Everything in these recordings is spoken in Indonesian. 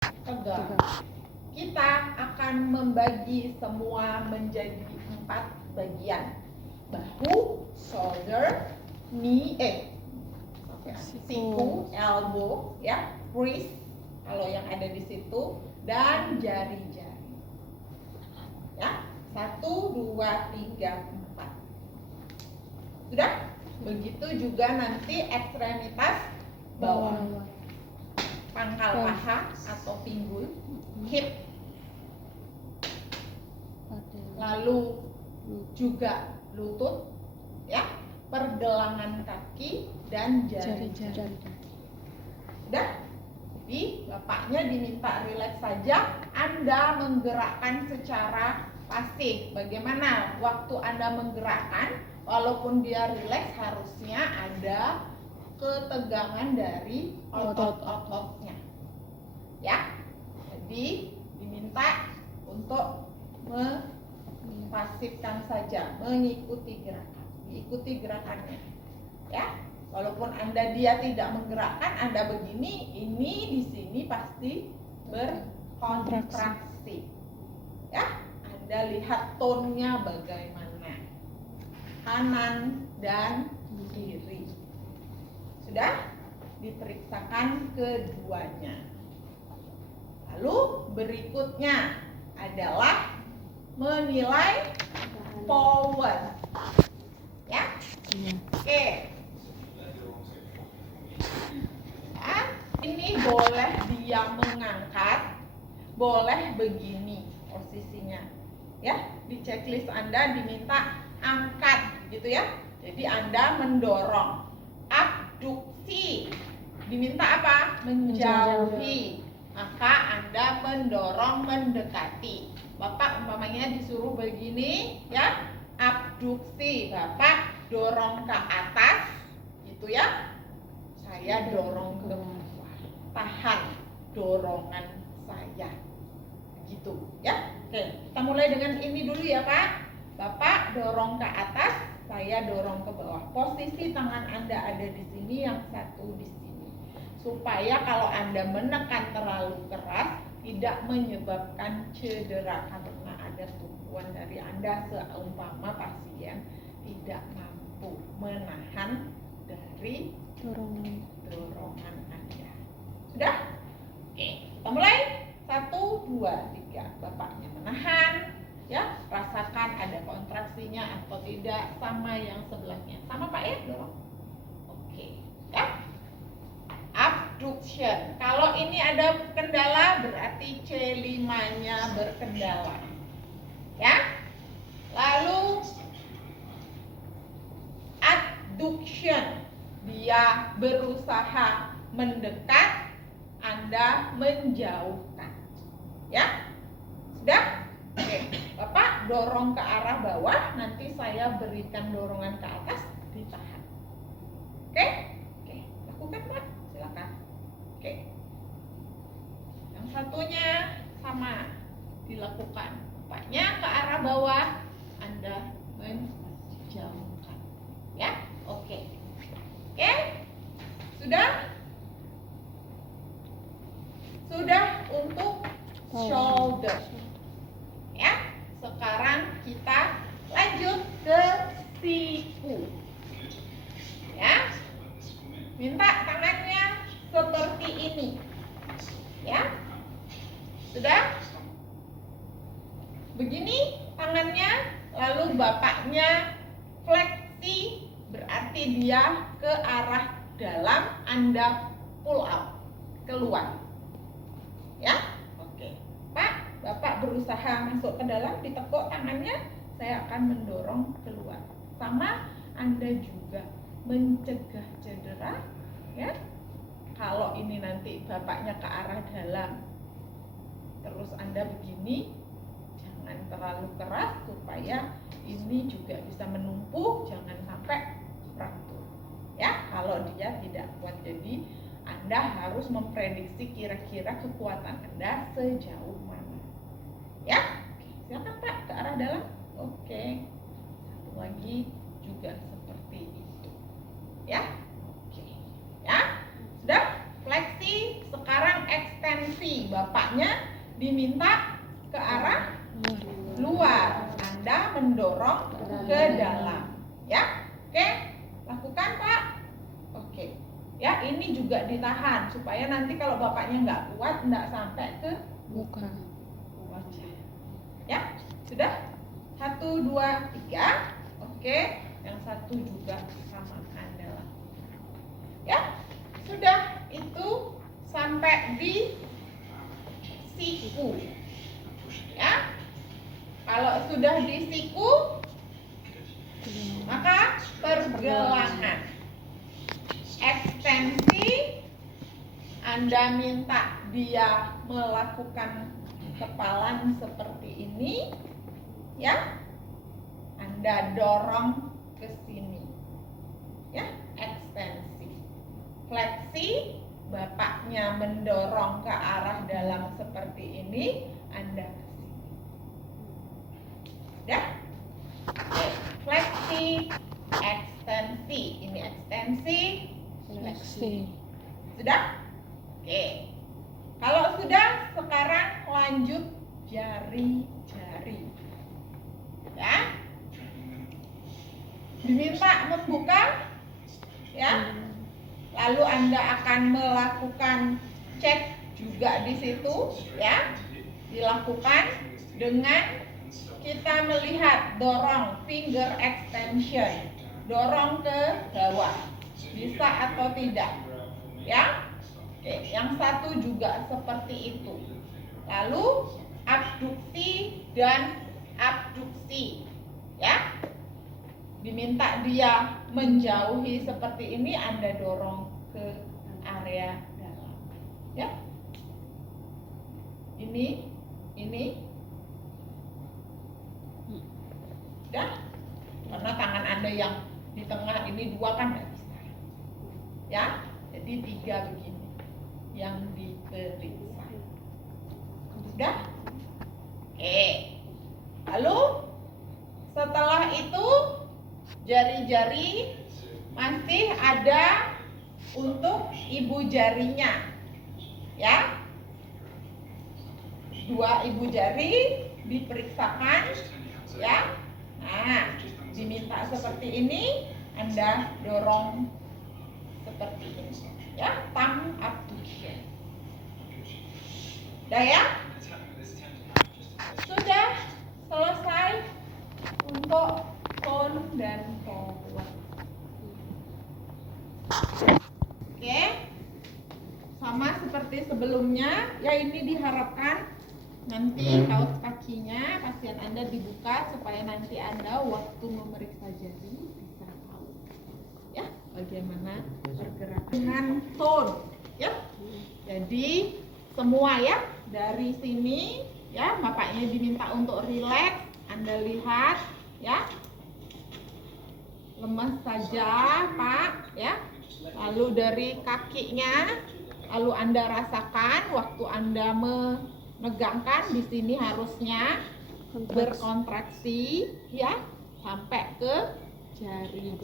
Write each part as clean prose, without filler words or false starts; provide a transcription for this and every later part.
tegak. Kita akan membagi semua menjadi 4 bagian. Bahu, shoulder, knee, siku, elbow, ya, wrist kalau yang ada di situ, dan jari-jari. Ya, 1, 2, 3, 4. Sudah? Begitu juga nanti ekstremitas bawah. Pangkal paha atau pinggul, hip, lalu juga lutut, ya, pergelangan kaki dan jari-jari. Sudah? Jadi bapaknya diminta rileks saja, Anda menggerakkan secara pasif. Bagaimana waktu Anda menggerakkan, walaupun dia rileks, harusnya ada ketegangan dari otot-ototnya, ya. Jadi diminta untuk pasifkan saja, mengikuti gerakan, diikuti gerakannya, ya. Walaupun dia tidak menggerakkan, Anda begini, ini di sini pasti berkontraksi, ya. Anda lihat tonnya bagaimana, kanan dan kiri. Sudah diperiksakan keduanya. Lalu berikutnya adalah menilai power, ya. Oke. Ya, ini boleh dia mengangkat, boleh begini posisinya, ya. Di checklist Anda diminta angkat, gitu ya. Jadi Anda mendorong. Abduksi diminta apa? Menjauhi. Maka Anda mendorong mendekati. Bapak umpamanya disuruh begini, ya, abduksi, Bapak dorong ke atas, gitu ya. Saya dorong ke bawah, tahan dorongan saya, gitu ya. Oke, kita mulai dengan ini dulu ya Pak. Bapak dorong ke atas, saya dorong ke bawah. Posisi tangan Anda ada di sini, yang satu di sini, supaya kalau Anda menekan terlalu keras tidak menyebabkan cedera, karena ada tumpuan dari Anda seumpama pasien tidak mampu menahan dari dorongan Anda. Sudah? Oke, kita mulai. 1, 2, 3. Bapaknya menahan, ya, rasakan ada kontraksinya atau tidak, sama yang sebelahnya. Sama Pak ya, dorong. Oke, ya. Abduction. Kalau ini ada kendala berarti C5-nya berkendala. Ya. Lalu adduction. Dia berusaha mendekat, Anda menjauhkan. Ya. Sudah? Oke. Bapak dorong ke arah bawah, nanti saya berikan dorongan ke atas, ditahan. Oke? Oke, lakukan Pak. Silakan. Oke. Yang satunya sama dilakukan. Bapaknya ke arah bawah, Anda menjauhkan. Ya? Oke. Oke? Sudah? Sudah untuk shoulder. Ya. Sekarang kita lanjut ke siku. Ya. Minta tangannya seperti ini. Ya. Sudah? Begini tangannya, lalu bapaknya fleksi, berarti dia ke arah dalam, Anda pull out, keluar. Ya? Oke. Pak, Bapak berusaha masuk ke dalam, ditekuk tangannya, saya akan mendorong keluar. Sama Anda juga mencegah cedera, ya. Kalau ini nanti bapaknya ke arah dalam, terus Anda begini, jangan terlalu keras supaya ini juga bisa menumpuk, jangan sampai fraktur. Ya, kalau dia tidak kuat. Jadi Anda harus memprediksi kira-kira kekuatan Anda sejauh mana. Ya, silakan Pak ke arah dalam. Oke. Satu lagi juga seperti itu. Ya. Oke. Ya. Sudah? Fleksi, sekarang ekstensi. Bapaknya diminta ke arah luar, Anda mendorong ke dalam. Ya, oke, lakukan Pak. Oke, ya ini juga ditahan supaya nanti kalau bapaknya nggak kuat nggak sampai ke Muka. wajah. Ya, sudah 1, 2, 3. Oke, yang satu juga sama Anda lakukan. Ya, sudah itu sampai di siku. Ya, kalau sudah di siku, maka pergelangan. Ekstensi, Anda minta dia melakukan kepalan seperti ini, ya. Anda dorong ke sini, ya, ekstensi. Fleksi, bapaknya mendorong ke arah dalam seperti ini, Anda ke sini. Ya, oke. Fleksi, ekstensi. Ini ekstensi, Fleksi. sudah? Oke. Kalau sudah, sekarang lanjut jari-jari. Ya. Diminta membuka, ya. Lalu Anda akan melakukan cek juga di situ, ya. Dilakukan dengan kita melihat dorong finger extension, dorong ke bawah, bisa atau tidak, ya. Oke, yang satu juga seperti itu. Lalu abduksi dan abduksi, ya. Diminta dia menjauhi seperti ini, Anda dorong ke area dalam, ya. Ini ya, karena tangan Anda yang di tengah ini 2 kan nggak bisa, ya. Jadi 3 begini yang diperiksa. Sudah? Oke. Lalu setelah itu jari-jari masih ada untuk ibu jarinya, ya. 2 ibu jari diperiksakan, ya. Nah, diminta seperti ini, Anda dorong seperti ini, ya, thumb abduction. Udah ya? Sudah selesai untuk tone dan forward. Oke, sama seperti sebelumnya, ya. Ini diharapkan nanti kaos kakinya pasien Anda dibuka supaya nanti Anda waktu memeriksa jari bisa tahu, ya, bagaimana pergerakan dengan tone, ya. Jadi semua, ya, dari sini, ya, bapaknya diminta untuk rileks, Anda lihat, ya, lemas saja Pak, ya. Lalu dari kakinya, lalu Anda rasakan waktu Anda menegangkan di sini harusnya berkontraksi, ya, sampai ke jari.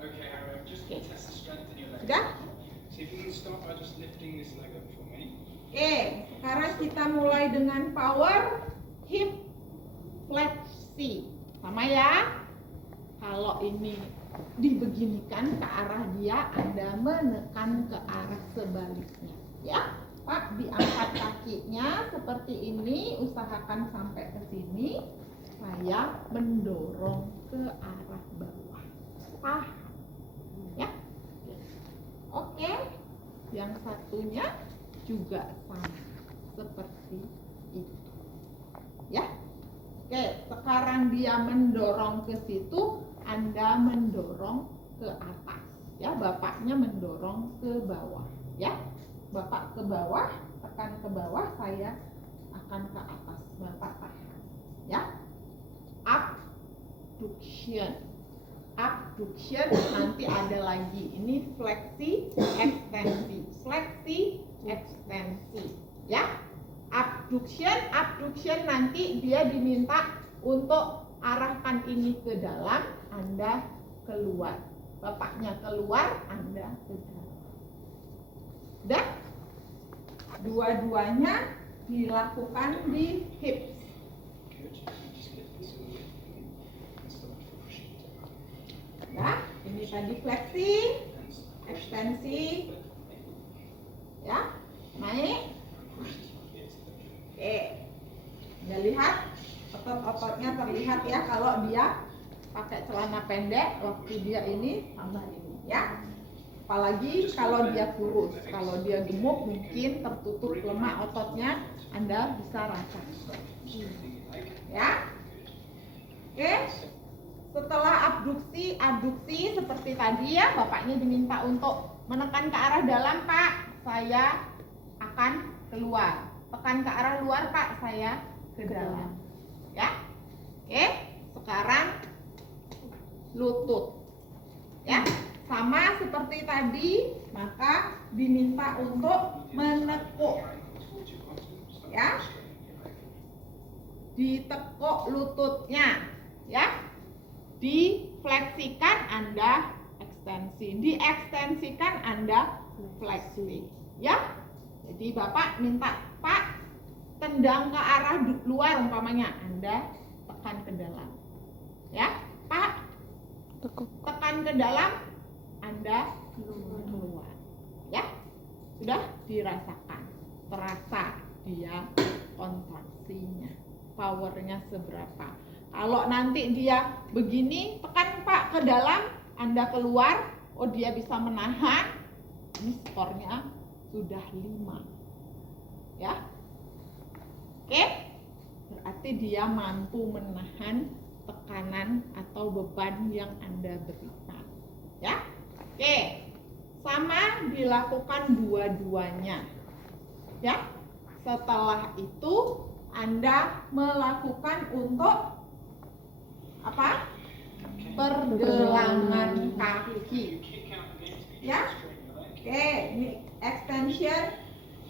Oke. Sudah? Oke, sekarang kita mulai dengan power hip fleksi. Sama, ya. Kalau ini dibeginikan ke arah dia, Anda menekan ke arah sebaliknya, ya. Pak, diangkat kakinya seperti ini, usahakan sampai ke sini. Saya mendorong ke arah bawah. Tahan, ya. Oke. Yang satunya juga sama seperti itu, ya. Oke, sekarang dia mendorong ke situ, Anda mendorong ke atas, ya. Bapaknya mendorong ke bawah, ya. Bapak ke bawah, tekan ke bawah, saya akan ke atas, Bapak tahan, ya. Abduction. Abduction nanti ada lagi. Ini fleksi, ekstensi. Fleksi, ekstensi, ya. Abduction nanti dia diminta untuk arahkan ini ke dalam, Anda keluar. Bapaknya keluar, Anda ke dalam. Udah? Dua-duanya dilakukan di hips. Ya, ini tadi fleksi, ekstensi, ya, naik. Oke, ya lihat otot-ototnya terlihat ya kalau dia pakai celana pendek, waktu dia ini tambah ini, ya. Apalagi kalau dia kurus, kalau dia gemuk mungkin tertutup lemak ototnya, Anda bisa rasakan. Ya, oke. Setelah abduksi seperti tadi ya, bapaknya diminta untuk menekan ke arah dalam, Pak, saya akan keluar. Tekan ke arah luar, Pak, saya ke dalam. Ya, oke. Sekarang lutut, ya, sama seperti tadi, maka diminta untuk menekuk, ya, ditekuk lututnya, ya. Difleksikan, Anda ekstensi, diekstensikan, Anda fleksi, ya. Jadi Bapak minta, Pak, tendang ke arah luar umpamanya, Anda tekan ke dalam, ya. Pak, tekan ke dalam, Anda keluar, ya. Sudah dirasakan, terasa dia kontraksinya, powernya seberapa. Kalau nanti dia begini, tekan Pak ke dalam, Anda keluar, oh dia bisa menahan, ini skornya sudah 5, ya. Oke, berarti dia mampu menahan tekanan atau beban yang Anda berikan, ya. Oke, sama dilakukan dua-duanya, ya. Setelah itu Anda melakukan untuk apa? Pergelangan kaki, ya. Oke, ini extension,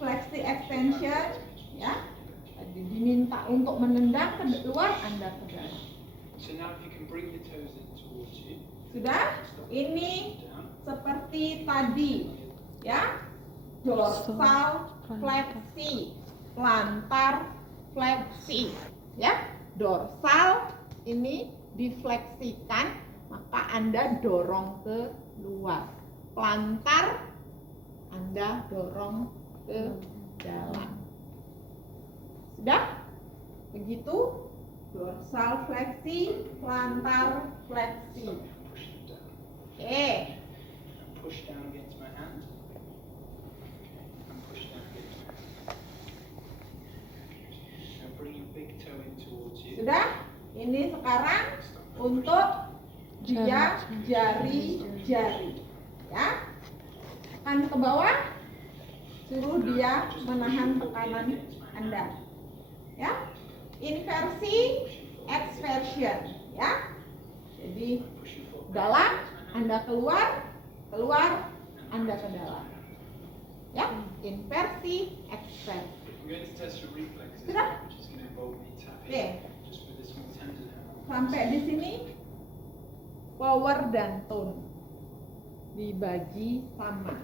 fleksi extension, ya. Tadi diminta untuk menendang ke luar, Anda ke dalam. Sudah? Ini seperti tadi, ya. Dorsal fleksi, plantar fleksi, ya. Dorsal ini difleksikan, maka Anda dorong ke luar. Plantar, Anda dorong ke dalam. Sudah? Begitu, dorsal fleksi, plantar fleksi. Oke. Sudah? Ini sekarang untuk dia jari-jari, ya. Tekan ke bawah, suruh dia menahan tekanan Anda, ya. Inversi, exversion, ya. Jadi dalam, Anda keluar, Anda ke dalam, ya. Inversi, exversi. Sudah? Oke. Sampai di sini power dan tone dibagi sama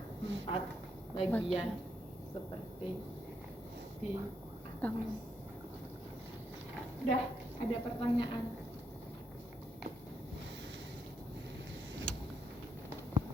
4 bagian seperti di atas. Udah ada pertanyaan?